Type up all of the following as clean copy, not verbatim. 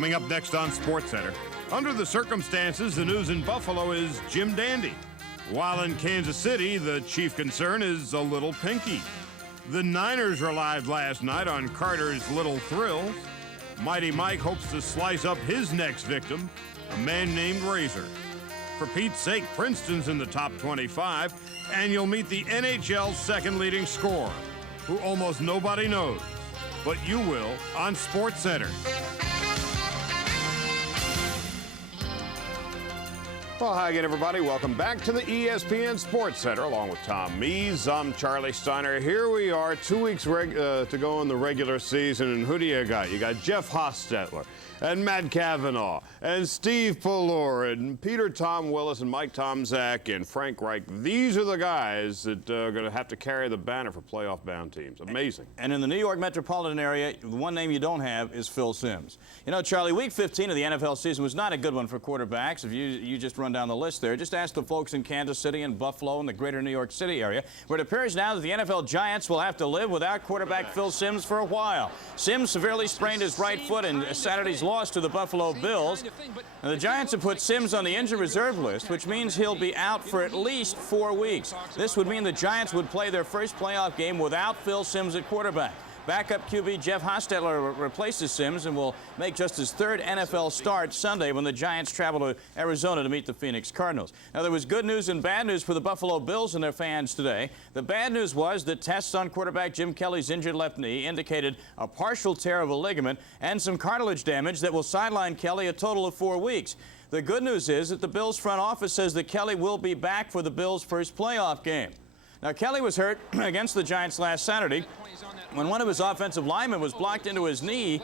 Coming up next on SportsCenter, under the circumstances, the news in Buffalo is Jim Dandy. While in Kansas City, the chief concern is a little pinky. The Niners relied last night on Carter's Little Thrills. Mighty Mike hopes to slice up his next victim, a man named Razor. For Pete's sake, Princeton's in the top 25, and you'll meet the NHL's second leading scorer, who almost nobody knows, but you will on SportsCenter. Well, hi again, everybody. Welcome back to the ESPN SportsCenter, along with Tom Mees. I'm Charley Steiner. Here we are, 2 weeks to go in the regular season, and who do you got? You got Jeff Hostetler, and Matt Cavanaugh, and Steve Pallor, and Peter Tom Willis, and Mike Tomczak, and Frank Reich. These are the guys that are going to have to carry the banner for playoff-bound teams. Amazing. And in the New York metropolitan area, the one name you don't have is Phil Simms. You know, Charlie, Week 15 of the NFL season was not a good one for quarterbacks. If you just run down the list there, just ask the folks in Kansas City and Buffalo and the greater New York City area, where it appears now that the NFL Giants will have to live without quarterback Phil Simms for a while. Simms severely sprained his right foot in Saturday's loss to the Buffalo Bills. Now, the Giants have put Simms on the injured reserve list, which means he'll be out for at least 4 weeks. This would mean the Giants would play their first playoff game without Phil Simms at quarterback. Backup QB Jeff Hostetler replaces Simms and will make just his third NFL start Sunday when the Giants travel to Arizona to meet the Phoenix Cardinals. Now, there was good news and bad news for the Buffalo Bills and their fans today. The bad news was that tests on quarterback Jim Kelly's injured left knee indicated a partial tear of a ligament and some cartilage damage that will sideline Kelly a total of 4 weeks. The good news is that the Bills front office says that Kelly will be back for the Bills' first playoff game. Now, Kelly was hurt against the Giants last Saturday when one of his offensive linemen was blocked into his knee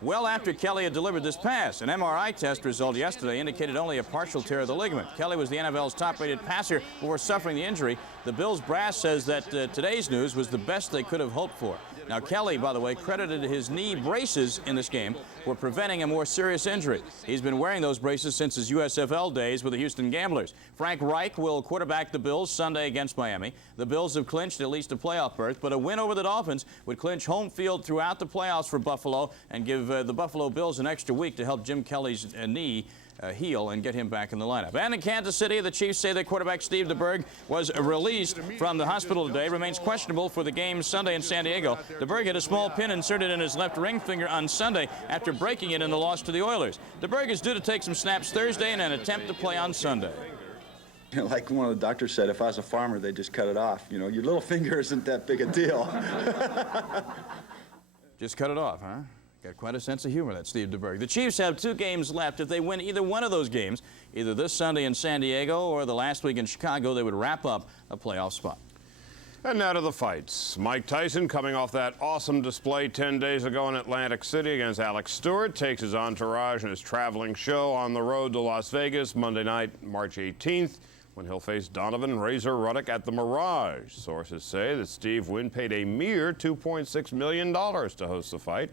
well after Kelly had delivered this pass. An MRI test result yesterday indicated only a partial tear of the ligament. Kelly was the NFL's top-rated passer before suffering the injury. The Bills brass says that today's news was the best they could have hoped for. Now, Kelly, by the way, credited his knee braces in this game for preventing a more serious injury. He's been wearing those braces since his USFL days with the Houston Gamblers. Frank Reich will quarterback the Bills Sunday against Miami. The Bills have clinched at least a playoff berth, but a win over the Dolphins would clinch home field throughout the playoffs for Buffalo and give the Buffalo Bills an extra week to help Jim Kelly's knee heal and get him back in the lineup. And in Kansas City, the Chiefs say that quarterback Steve DeBerg was released from the hospital today, remains questionable for the game Sunday in San Diego. DeBerg had a small pin inserted in his left ring finger on Sunday after breaking it in the loss to the Oilers. DeBerg is due to take some snaps Thursday and an attempt to play on Sunday. Like one of the doctors said, if I was a farmer, they'd just cut it off. You know, your little finger isn't that big a deal. Just cut it off, huh? Got quite a sense of humor, that Steve DeBerg. The Chiefs have 2 games left. If they win either one of those games, either this Sunday in San Diego or the last week in Chicago, they would wrap up a playoff spot. And now to the fights. Mike Tyson, coming off that awesome display 10 days ago in Atlantic City against Alex Stewart, takes his entourage and his traveling show on the road to Las Vegas Monday night, March 18th, when he'll face Donovan Razor Ruddock at the Mirage. Sources say that Steve Wynn paid a mere $2.6 million to host the fight.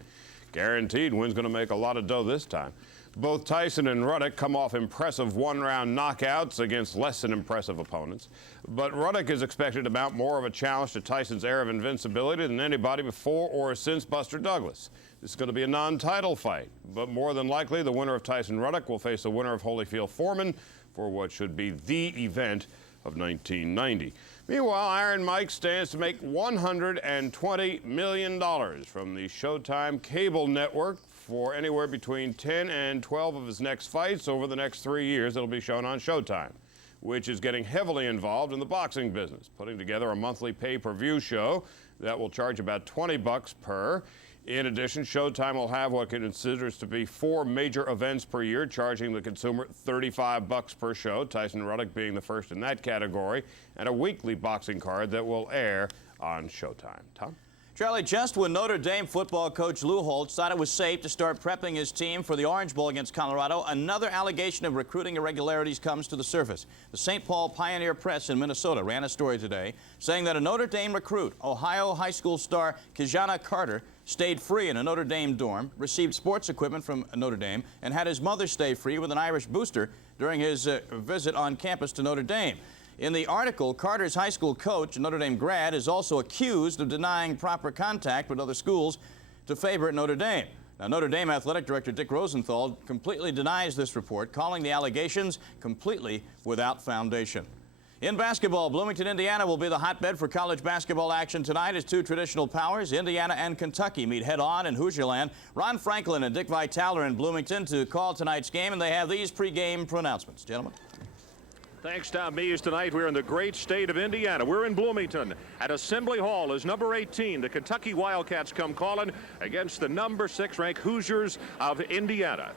Guaranteed Wynn's going to make a lot of dough this time. Both Tyson and Ruddock come off impressive one-round knockouts against less than impressive opponents. But Ruddock is expected to mount more of a challenge to Tyson's air of invincibility than anybody before or since Buster Douglas. This is going to be a non-title fight, but more than likely the winner of Tyson Ruddock will face the winner of Holyfield Foreman for what should be the event of 1990. Meanwhile, Iron Mike stands to make $120 million from the Showtime cable network for anywhere between 10 and 12 of his next fights over the next 3 years that'll be shown on Showtime, which is getting heavily involved in the boxing business, putting together a monthly pay-per-view show that will charge about $20 per. In addition, Showtime will have what it considers to be 4 major events per year, charging the consumer $35 per show, Tyson Ruddock being the first in that category, and a weekly boxing card that will air on Showtime. Tom? Charlie, just when Notre Dame football coach Lou Holtz thought it was safe to start prepping his team for the Orange Bowl against Colorado, another allegation of recruiting irregularities comes to the surface. The St. Paul Pioneer Press in Minnesota ran a story today saying that a Notre Dame recruit, Ohio high school star Kijana Carter, stayed free in a Notre Dame dorm, received sports equipment from Notre Dame, and had his mother stay free with an Irish booster during his visit on campus to Notre Dame. In the article, Carter's high school coach, a Notre Dame grad, is also accused of denying proper contact with other schools to favor Notre Dame. Now, Notre Dame Athletic Director Dick Rosenthal completely denies this report, calling the allegations completely without foundation. In basketball, Bloomington, Indiana will be the hotbed for college basketball action tonight as two traditional powers, Indiana and Kentucky, meet head-on in Hoosierland. Ron Franklin and Dick Vitale are in Bloomington to call tonight's game, and they have these pregame pronouncements. Gentlemen. Thanks, Tom Mees. Tonight we're in the great state of Indiana. We're in Bloomington at Assembly Hall as number 18. The Kentucky Wildcats come calling against the number 6 ranked Hoosiers of Indiana.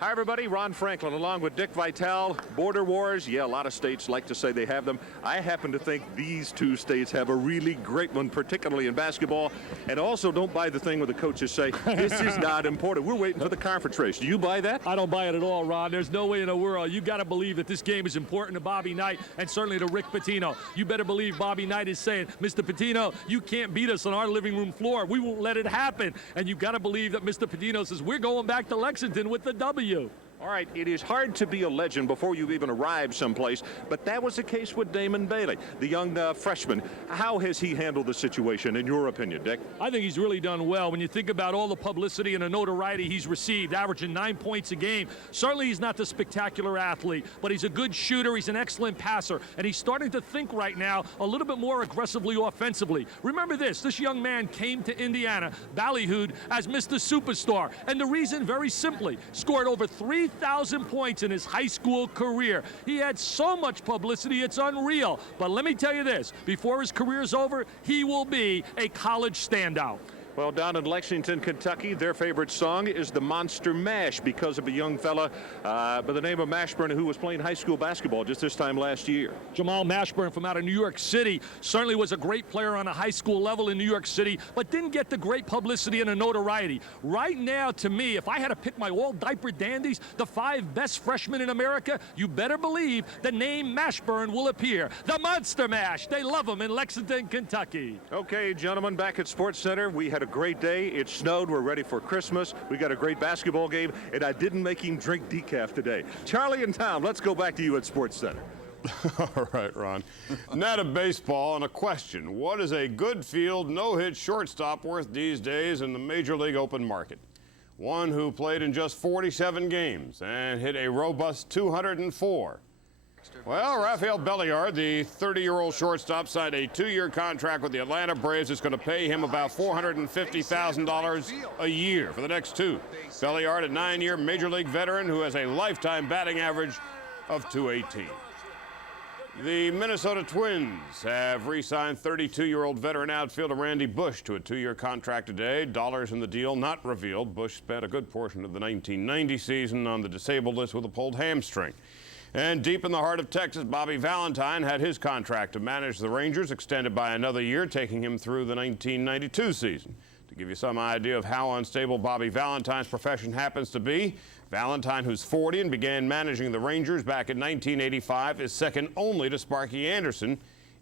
Hi, everybody. Ron Franklin along with Dick Vitale. Border wars. Yeah, a lot of states like to say they have them. I happen to think these two states have a really great one, particularly in basketball. And also don't buy the thing where the coaches say, this is not important. We're waiting for the conference race. Do you buy that? I don't buy it at all, Ron. There's no way in the world. You got to believe that this game is important to Bobby Knight and certainly to Rick Pitino. You better believe Bobby Knight is saying, Mr. Pitino, you can't beat us on our living room floor. We won't let it happen. And you got to believe that Mr. Pitino says, we're going back to Lexington with the W. All right, it is hard to be a legend before you've even arrived someplace, but that was the case with Damon Bailey, the young freshman. How has he handled the situation, in your opinion, Dick? I think he's really done well. When you think about all the publicity and the notoriety he's received, averaging 9 points a game, certainly he's not the spectacular athlete, but he's a good shooter, he's an excellent passer, and he's starting to think right now a little bit more aggressively offensively. Remember this young man came to Indiana, ballyhooed as Mr. Superstar, and the reason, very simply, scored over 3,000 points in his high school career. He had so much publicity, it's unreal. But let me tell you this, before his career is over, he will be a college standout. Well, down in Lexington, Kentucky, their favorite song is the Monster Mash because of a young fella by the name of Mashburn who was playing high school basketball just this time last year. Jamal Mashburn from out of New York City certainly was a great player on a high school level in New York City, but didn't get the great publicity and the notoriety. Right now, to me, if I had to pick my all-diaper dandies, the 5 best freshmen in America, you better believe the name Mashburn will appear. The Monster Mash. They love him in Lexington, Kentucky. Okay, gentlemen, back at SportsCenter, we had a great day. It snowed. We're ready for Christmas. We got a great basketball game, and I didn't make him drink decaf today. Charlie and Tom, let's go back to you at SportsCenter. All right, Ron. Net of baseball and a question. What is a good field, no-hit shortstop worth these days in the Major League Open market? One who played in just 47 games and hit a robust 204. Well, Rafael Belliard, the 30-year-old shortstop, signed a 2-year contract with the Atlanta Braves. It's going to pay him about $450,000 a year for the next 2. Belliard, a 9-year Major League veteran who has a lifetime batting average of .218. The Minnesota Twins have re-signed 32-year-old veteran outfielder Randy Bush to a 2-year contract today. Dollars in the deal not revealed. Bush spent a good portion of the 1990 season on the disabled list with a pulled hamstring. And deep in the heart of Texas, Bobby Valentine had his contract to manage the Rangers extended by another year, taking him through the 1992 season. To give you some idea of how unstable Bobby Valentine's profession happens to be, Valentine, who's 40 and began managing the Rangers back in 1985, is second only to Sparky Anderson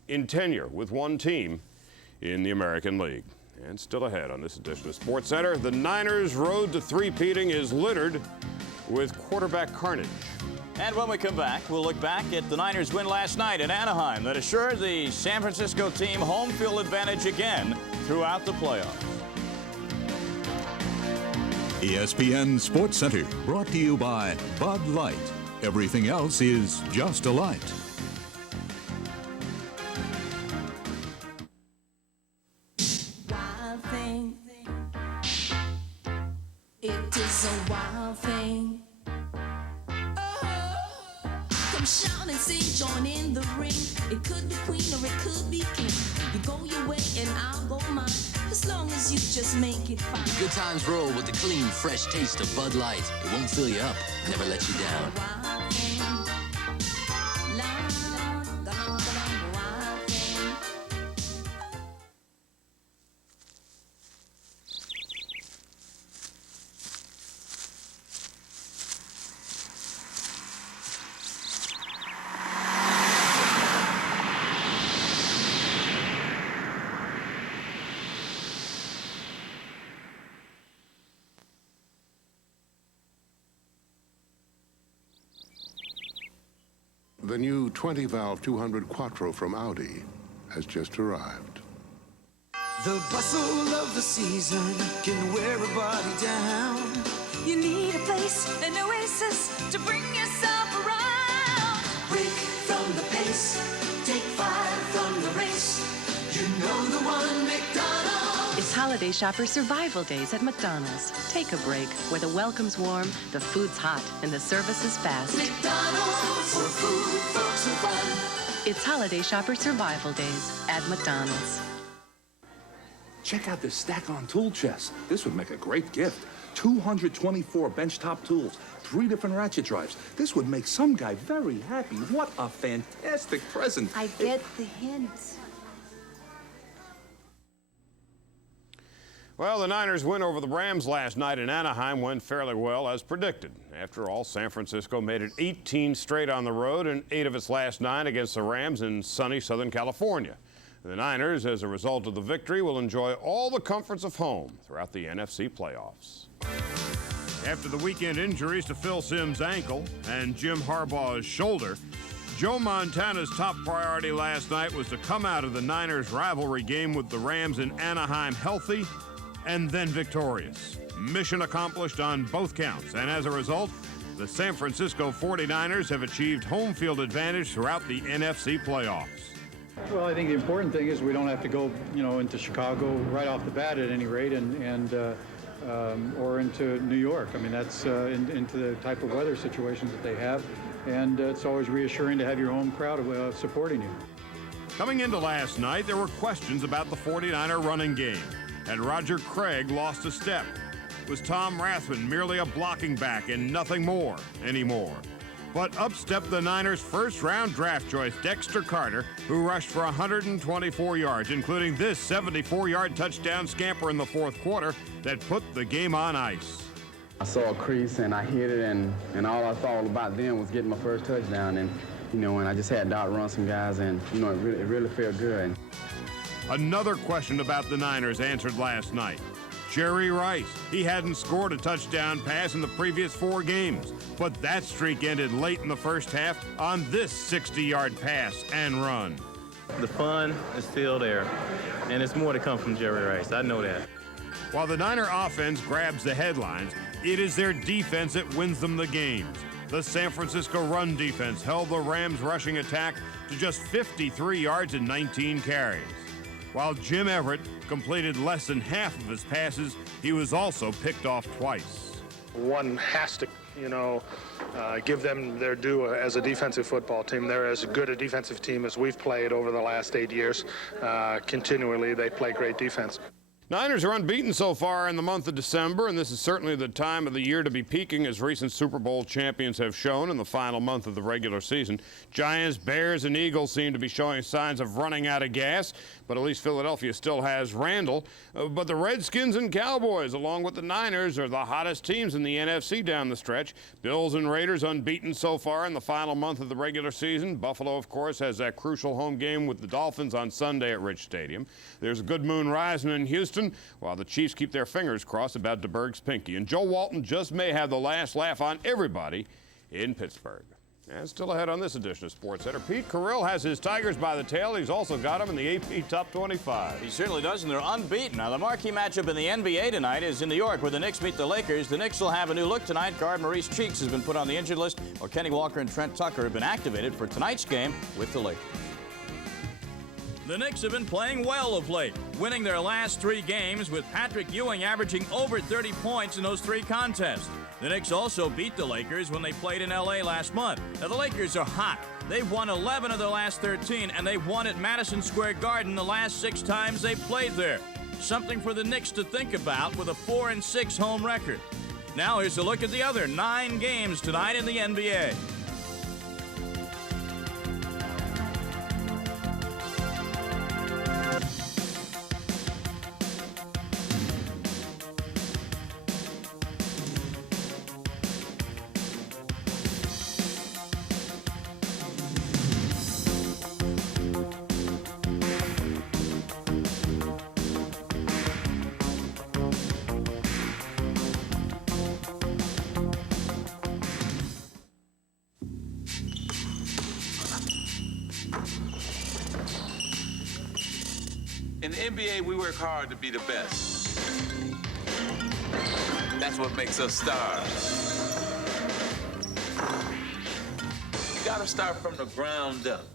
in tenure with one team in the American League. And still ahead on this edition of SportsCenter, the Niners' road to three-peating is littered with quarterback carnage. And when we come back, we'll look back at the Niners' win last night in Anaheim that assured the San Francisco team home field advantage again throughout the playoffs. ESPN SportsCenter, brought to you by Bud Light. Everything else is just a light. Wild thing. It is a wild thing. Come shout and sing, join in the ring. It could be queen or it could be king. You go your way and I'll go mine. As long as you just make it fine. Good times roll with the clean, fresh taste of Bud Light. It won't fill you up, never let you down. Wild thing. Loud, gone, wild thing. The new 20-valve 200 Quattro from Audi has just arrived. The bustle of the season can wear a body down. You need a place, an oasis to bring yourself around. Break from the pace, take 5 from the race. You know the one, McDonald's. It's Holiday Shopper Survival Days at McDonald's. Take a break where the welcome's warm, the food's hot, and the service is fast. McDonald's, for food, folks, and fun. It's Holiday Shopper Survival Days at McDonald's. Check out this stack-on tool chest. This would make a great gift. 224 benchtop tools, 3 different ratchet drives. This would make some guy very happy. What a fantastic present. I get the hint. Well, the Niners' win over the Rams last night in Anaheim went fairly well as predicted. After all, San Francisco made it 18 straight on the road and 8 of its last 9 against the Rams in sunny Southern California. The Niners, as a result of the victory, will enjoy all the comforts of home throughout the NFC playoffs. After the weekend injuries to Phil Simms' ankle and Jim Harbaugh's shoulder, Joe Montana's top priority last night was to come out of the Niners' rivalry game with the Rams in Anaheim healthy and then victorious. Mission accomplished on both counts, and as a result, the San Francisco 49ers have achieved home field advantage throughout the NFC playoffs. Well, I think the important thing is we don't have to go, into Chicago right off the bat at any rate, or into New York. I mean, that's into the type of weather situations that they have, and it's always reassuring to have your home crowd supporting you. Coming into last night, there were questions about the 49er running game, and Roger Craig lost a step. Was Tom Rathman merely a blocking back and nothing more anymore? But up stepped the Niners' first-round draft choice, Dexter Carter, who rushed for 124 yards, including this 74-yard touchdown scamper in the fourth quarter that put the game on ice. I saw a crease and I hit it, and all I thought about then was getting my first touchdown. And, and I just had Doc run some guys, and, it really felt good. Another question about the Niners answered last night. Jerry Rice. He hadn't scored a touchdown pass in the previous 4 games, but that streak ended late in the first half on this 60-yard pass and run. The fun is still there, and it's more to come from Jerry Rice. I know that. While the Niner offense grabs the headlines, it is their defense that wins them the games. The San Francisco run defense held the Rams' rushing attack to just 53 yards and 19 carries. While Jim Everett completed less than half of his passes, he was also picked off twice. One has to, give them their due as a defensive football team. They're as good a defensive team as we've played over the last 8 years. Continually, they play great defense. Niners are unbeaten so far in the month of December, and this is certainly the time of the year to be peaking, as recent Super Bowl champions have shown in the final month of the regular season. Giants, Bears, and Eagles seem to be showing signs of running out of gas, but at least Philadelphia still has Randall. But the Redskins and Cowboys, along with the Niners, are the hottest teams in the NFC down the stretch. Bills and Raiders unbeaten so far in the final month of the regular season. Buffalo, of course, has that crucial home game with the Dolphins on Sunday at Rich Stadium. There's a good moon rising in Houston, while the Chiefs keep their fingers crossed about DeBerg's pinky. And Joe Walton just may have the last laugh on everybody in Pittsburgh. And still ahead on this edition of SportsCenter, Pete Carril has his Tigers by the tail. He's also got them in the AP Top 25. He certainly does, and they're unbeaten. Now, the marquee matchup in the NBA tonight is in New York, where the Knicks meet the Lakers. The Knicks will have a new look tonight. Guard Maurice Cheeks has been put on the injured list, while Kenny Walker and Trent Tucker have been activated for tonight's game with the Lakers. The Knicks have been playing well of late, winning their last 3 games with Patrick Ewing averaging over 30 points in those 3 contests. The Knicks also beat the Lakers when they played in L.A. last month. Now, the Lakers are hot. They've won 11 of their last 13, and they've won at Madison Square Garden the last 6 times they've played there. Something for the Knicks to think about with a 4-6 home record. Now here's a look at the other 9 games tonight in the NBA. In the NBA, we work hard to be the best. That's what makes us stars. You gotta start from the ground up.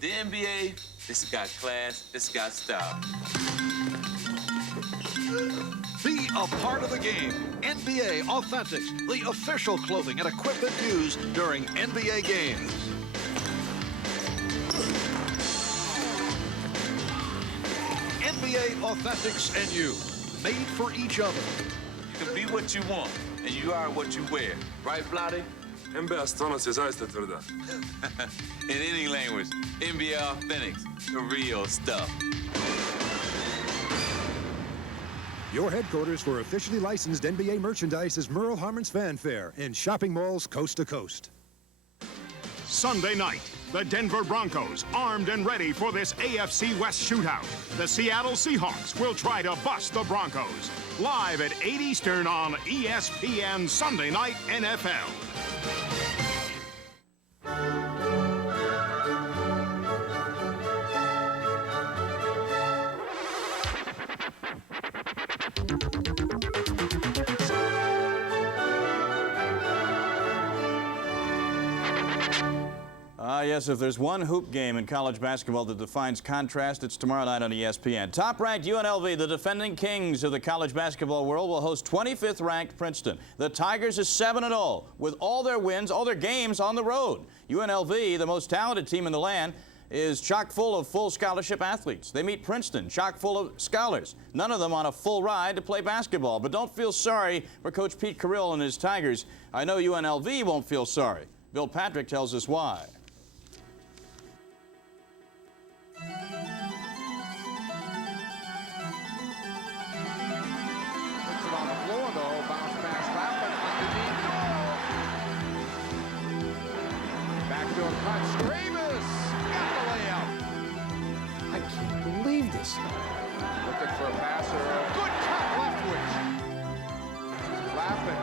The NBA, this got class, this got style. Be a part of the game. NBA Authentics, the official clothing and equipment used during NBA games. NBA Authentics and you, made for each other. You can be what you want, and you are what you wear. Right, Vlade? NBA stvarnost je zaista tvrda. In any language, NBA Authentics, the real stuff. Your headquarters for officially licensed NBA merchandise is Merle Harmon's Fanfare in shopping malls coast to coast. Sunday night, the Denver Broncos, armed and ready for this AFC West shootout. The Seattle Seahawks will try to bust the Broncos. Live at 8 Eastern on ESPN Sunday Night NFL. Yes, if there's one hoop game in college basketball that defines contrast, it's tomorrow night on ESPN. Top-ranked UNLV, the defending kings of the college basketball world, will host 25th-ranked Princeton. The Tigers is 7-0, with all their wins, all their games on the road. UNLV, the most talented team in the land, is chock full of full scholarship athletes. They meet Princeton, chock full of scholars, none of them on a full ride to play basketball. But don't feel sorry for Coach Pete Carril and his Tigers. I know UNLV won't feel sorry. Bill Patrick tells us why. Looking for a passer. Good cut leftward. Lappin.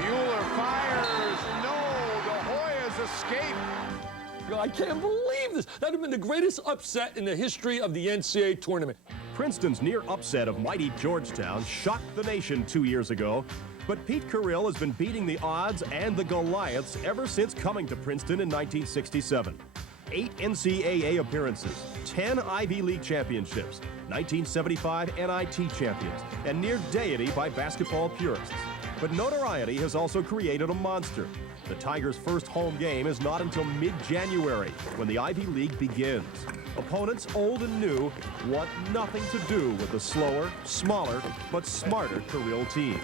Mueller fires. No, the Hoyas escape. I can't believe this. That would have been the greatest upset in the history of the NCAA tournament. Princeton's near upset of mighty Georgetown shocked the nation 2 years ago. But Pete Carril has been beating the odds and the Goliaths ever since coming to Princeton in 1967. 8 NCAA appearances, 10 Ivy League championships, 1975 NIT champions, and near deity by basketball purists. But notoriety has also created a monster. The Tigers' first home game is not until mid-January, when the Ivy League begins. Opponents, old and new, want nothing to do with the slower, smaller, but smarter Carril team.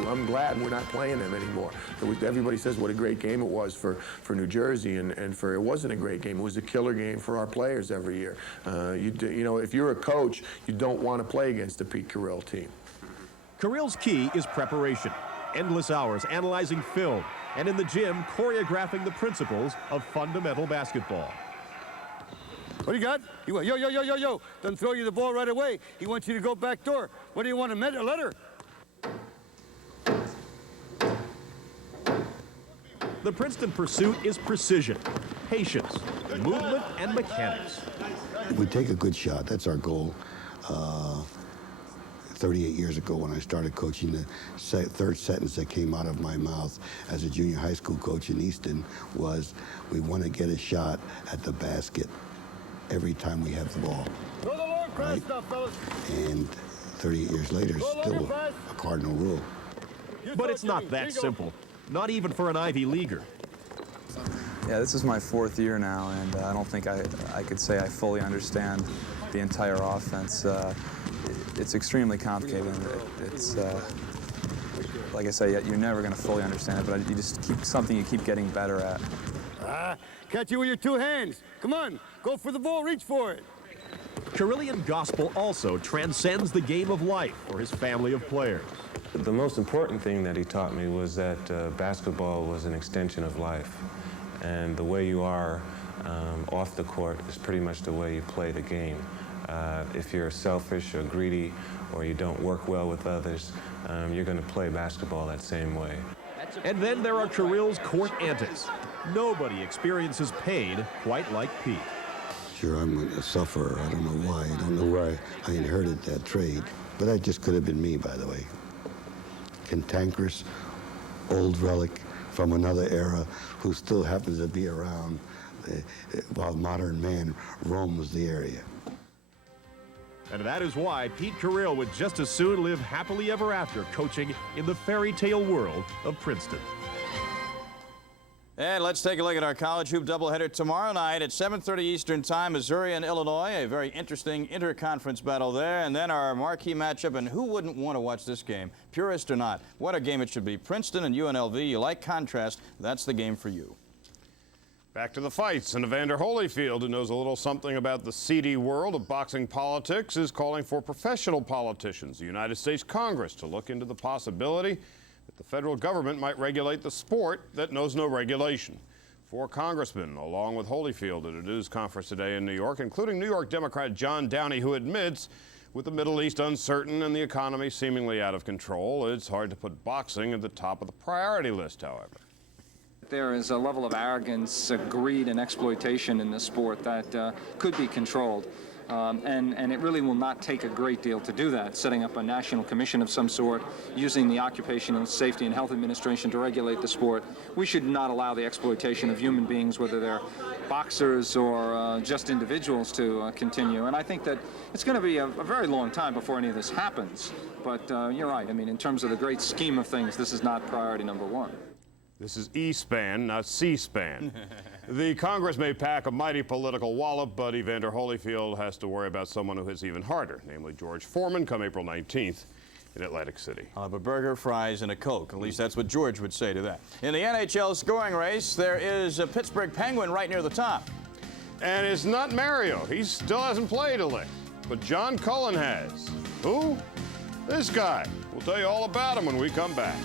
I'm glad we're not playing them anymore. Everybody says what a great game it was for New Jersey, and it wasn't a great game. It was a killer game for our players every year. You know, if you're a coach, you don't want to play against the Pete Carril team. Carril's key is preparation. Endless hours analyzing film, and in the gym, choreographing the principles of fundamental basketball. What do you got? You want, yo. Doesn't throw you the ball right away. He wants you to go back door. What do you want, a letter? The Princeton pursuit is precision, patience, movement, and mechanics. We take a good shot. That's our goal. 38 years ago when I started coaching, the third sentence that came out of my mouth as a junior high school coach in Easton was, we want to get a shot at the basket every time we have the ball. Right? And 38 years later, still a cardinal rule. But it's not that simple. Not even for an Ivy Leaguer. Yeah, this is my 4th year now, and I don't think I could say I fully understand the entire offense. It's extremely complicated. It's like I say, you're never going to fully understand it, but you just keep getting better at. Catch you with your 2 hands. Come on, go for the ball, reach for it. Carrillian gospel also transcends the game of life for his family of players. The most important thing that he taught me was that basketball was an extension of life. And the way you are off the court is pretty much the way you play the game. If you're selfish or greedy or you don't work well with others, you're going to play basketball that same way. And then there are Carril's court antics. Nobody experiences pain quite like Pete. Sure, I'm a sufferer. I don't know why. I don't know where I inherited that trait. But that just could have been me, by the way. Cantankerous, old relic from another era who still happens to be around while modern man roams the area. And that is why Pete Carril would just as soon live happily ever after coaching in the fairy tale world of Princeton. And let's take a look at our college hoop doubleheader tomorrow night at 7:30 Eastern Time, Missouri and Illinois. A very interesting interconference battle there. And then our marquee matchup, and who wouldn't want to watch this game, purist or not? What a game it should be. Princeton and UNLV. You like contrast, that's the game for you. Back to the fights, and Evander Holyfield, who knows a little something about the seedy world of boxing politics, is calling for professional politicians, the United States Congress, to look into the possibility that the federal government might regulate the sport that knows no regulation. 4 congressmen, along with Holyfield, at a news conference today in New York, including New York Democrat John Downey, who admits, with the Middle East uncertain and the economy seemingly out of control, it's hard to put boxing at the top of the priority list, however. There is a level of arrogance, greed, and exploitation in this sport that could be controlled. And it really will not take a great deal to do that, setting up a national commission of some sort, using the Occupational Safety and Health Administration to regulate the sport. We should not allow the exploitation of human beings, whether they're boxers or just individuals, to continue. And I think that it's going to be a very long time before any of this happens. But you're right. I mean, in terms of the great scheme of things, this is not priority number 1. This is E-SPAN, not C-SPAN. The Congress may pack a mighty political wallop, but Evander Holyfield has to worry about someone who hits even harder, namely George Foreman, come April 19th in Atlantic City. I'll have a burger, fries, and a Coke. At least that's what George would say to that. In the NHL scoring race, there is a Pittsburgh Penguin right near the top. And it's not Mario. He still hasn't played a lick. But John Cullen has. Who? This guy. We'll tell you all about him when we come back.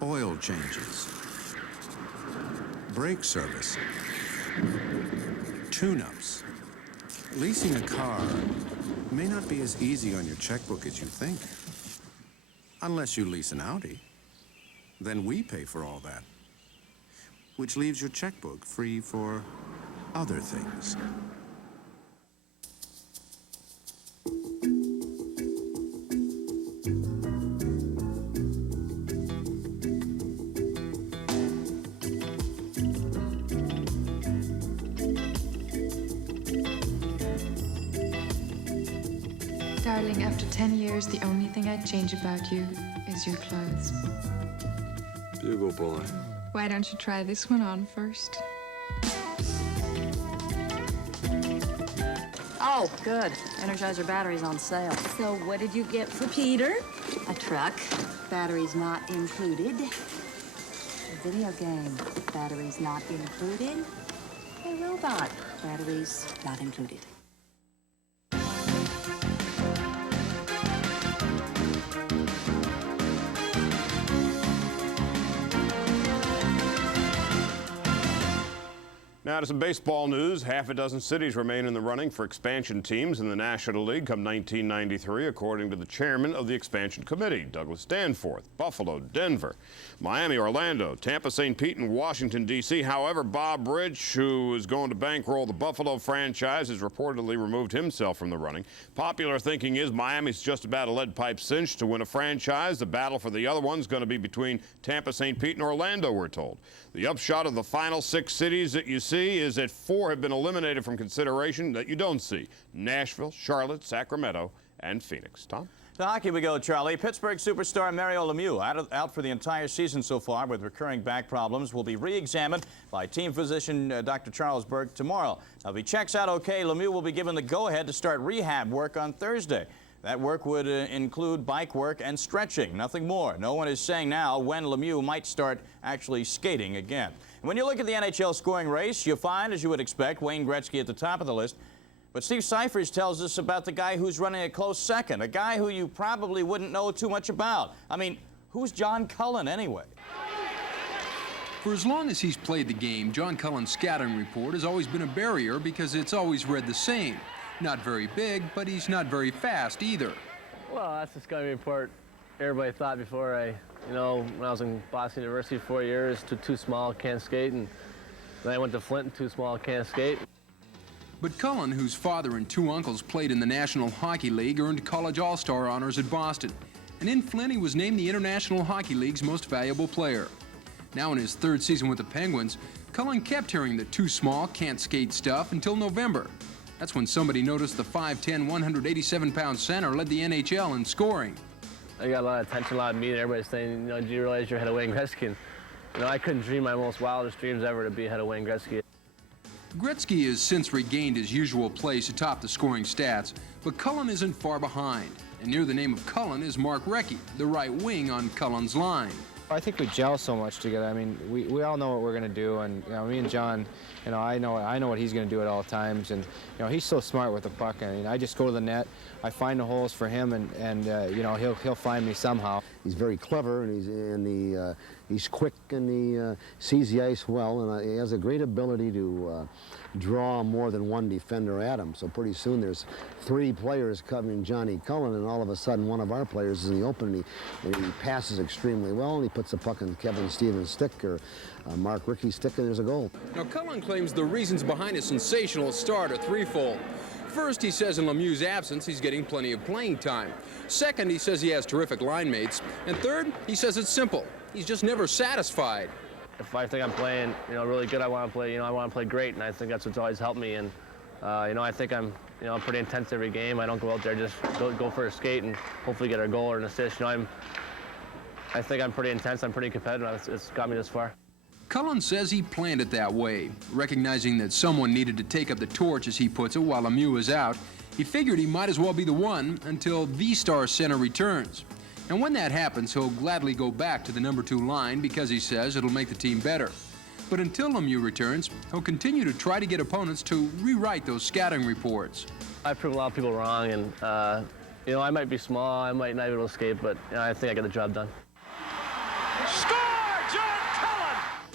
Oil changes, brake service, tune-ups. Leasing a car may not be as easy on your checkbook as you think. Unless you lease an Audi, then we pay for all that, which leaves your checkbook free for other things. Darling, after 10 years, the only thing I'd change about you is your clothes. Bugle boy. Why don't you try this one on first? Oh, good. Energizer batteries on sale. So what did you get for Peter? A truck. Batteries not included. A video game. Batteries not included. A robot. Batteries not included. Now to some baseball news. Half a dozen cities remain in the running for expansion teams in the National League come 1993, according to the chairman of the expansion committee, Douglas Danforth. Buffalo, Denver, Miami, Orlando, Tampa, St. Pete, and Washington, D.C. However, Bob Rich, who is going to bankroll the Buffalo franchise, has reportedly removed himself from the running. Popular thinking is Miami's just about a lead pipe cinch to win a franchise. The battle for the other one's going to be between Tampa, St. Pete, and Orlando, we're told. The upshot of the final 6 cities that you see is that 4 have been eliminated from consideration that you don't see: Nashville, Charlotte, Sacramento, and Phoenix. Tom? To hockey we go, Charlie. Pittsburgh superstar Mario Lemieux, out for the entire season so far with recurring back problems, will be re-examined by team physician Dr. Charles Berg tomorrow. Now, if he checks out okay, Lemieux will be given the go-ahead to start rehab work on Thursday. That work would include bike work and stretching, nothing more. No one is saying now when Lemieux might start actually skating again. And when you look at the NHL scoring race, you find, as you would expect, Wayne Gretzky at the top of the list. But Steve Seifers tells us about the guy who's running a close second, a guy who you probably wouldn't know too much about. I mean, who's John Cullen anyway? For as long as he's played the game, John Cullen's scattering report has always been a barrier because it's always read the same. Not very big, but he's not very fast either. Well, that's just going to be important. Everybody thought before when I was in Boston University 4 years, too small, can't skate, and then I went to Flint, too small, can't skate. But Cullen, whose father and two uncles played in the National Hockey League, earned college all-star honors at Boston. And in Flint, he was named the International Hockey League's most valuable player. Now in his third season with the Penguins, Cullen kept hearing the too small, can't skate stuff until November. That's when somebody noticed the 5'10", 187-pound center led the NHL in scoring. I got a lot of attention, a lot of media. Everybody's saying, do you realize you're ahead of Wayne Gretzky? And, I couldn't dream my most wildest dreams ever to be ahead of Wayne Gretzky. Gretzky has since regained his usual place atop the scoring stats, but Cullen isn't far behind. And near the name of Cullen is Mark Recchi, the right wing on Cullen's line. I think we gel so much together. I mean, we all know what we're going to do, and me and John, I know what he's going to do at all times, and he's so smart with the puck. I mean, I just go to the net, I find the holes for him, and he'll find me somehow. He's very clever, and he's quick, and he sees the ice well, and he has a great ability to draw more than one defender at him. So pretty soon there's 3 players covering Johnny Cullen, and all of a sudden one of our players is in the open, and he passes extremely well, and he puts the puck in Kevin Stevens' stick or Mark Rickey's stick, and there's a goal. Now, Cullen claims the reasons behind his sensational start are threefold. First, he says in Lemieux's absence, he's getting plenty of playing time. Second, he says he has terrific line mates. And third, he says it's simple. He's just never satisfied. If I think I'm playing, really good, I want to play great, and I think that's what's always helped me. And, I think I'm pretty intense every game. I don't go out there just go for a skate and hopefully get a goal or an assist. I think I'm pretty intense. I'm pretty competitive. It's got me this far. Cullen says he planned it that way, recognizing that someone needed to take up the torch, as he puts it, while Lemieux is out. He figured he might as well be the one until the star center returns. And when that happens, he'll gladly go back to the number 2 line because he says it'll make the team better. But until Lemieux returns, he'll continue to try to get opponents to rewrite those scouting reports. I've proven a lot of people wrong, and I might be small, I might not be able to skate, but I think I got the job done.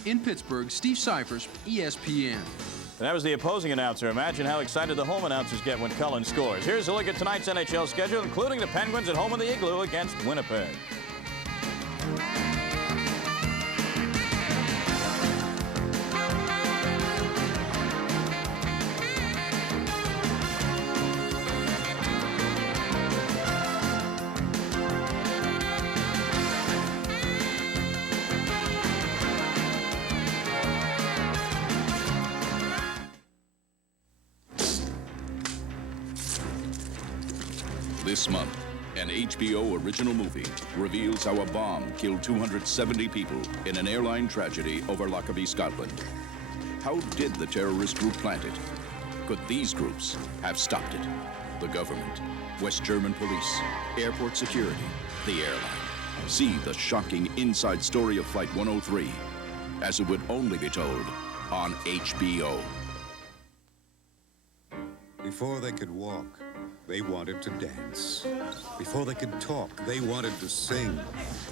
In Pittsburgh, Steve Cyphers, ESPN. And that was the opposing announcer. Imagine how excited the home announcers get when Cullen scores. Here's a look at tonight's NHL schedule, including the Penguins at home in the Igloo against Winnipeg. This month, an HBO original movie reveals how a bomb killed 270 people in an airline tragedy over Lockerbie, Scotland. How did the terrorist group plant it? Could these groups have stopped it? The government, West German police, airport security, the airline. See the shocking inside story of Flight 103, as it would only be told on HBO. Before they could walk, they wanted to dance. Before they could talk, they wanted to sing.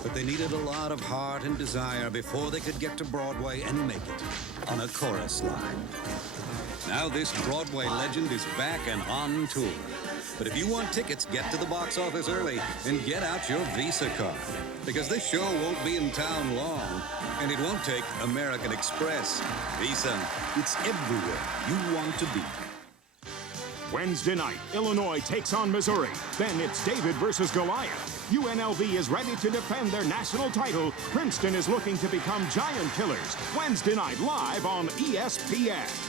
But they needed a lot of heart and desire before they could get to Broadway and make it on a chorus line. Now this Broadway legend is back and on tour. But if you want tickets, get to the box office early and get out your Visa card. Because this show won't be in town long, and it won't take American Express. Visa, it's everywhere you want to be. Wednesday night, Illinois takes on Missouri. Then it's David versus Goliath. UNLV is ready to defend their national title. Princeton is looking to become giant killers. Wednesday night, live on ESPN.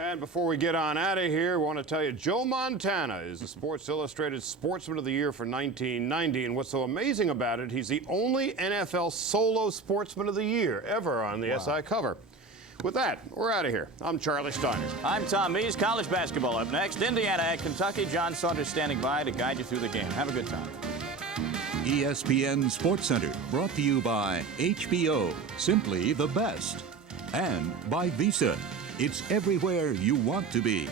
And before we get on out of here, I want to tell you, Joe Montana is the Sports Illustrated Sportsman of the Year for 1990. And what's so amazing about it, he's the only NFL solo Sportsman of the Year ever on the SI cover. With that, we're out of here. I'm Charley Steiner. I'm Tom Mees. College basketball up next. Indiana at Kentucky. John Saunders standing by to guide you through the game. Have a good time. ESPN SportsCenter, brought to you by HBO, simply the best. And by Visa. It's everywhere you want to be.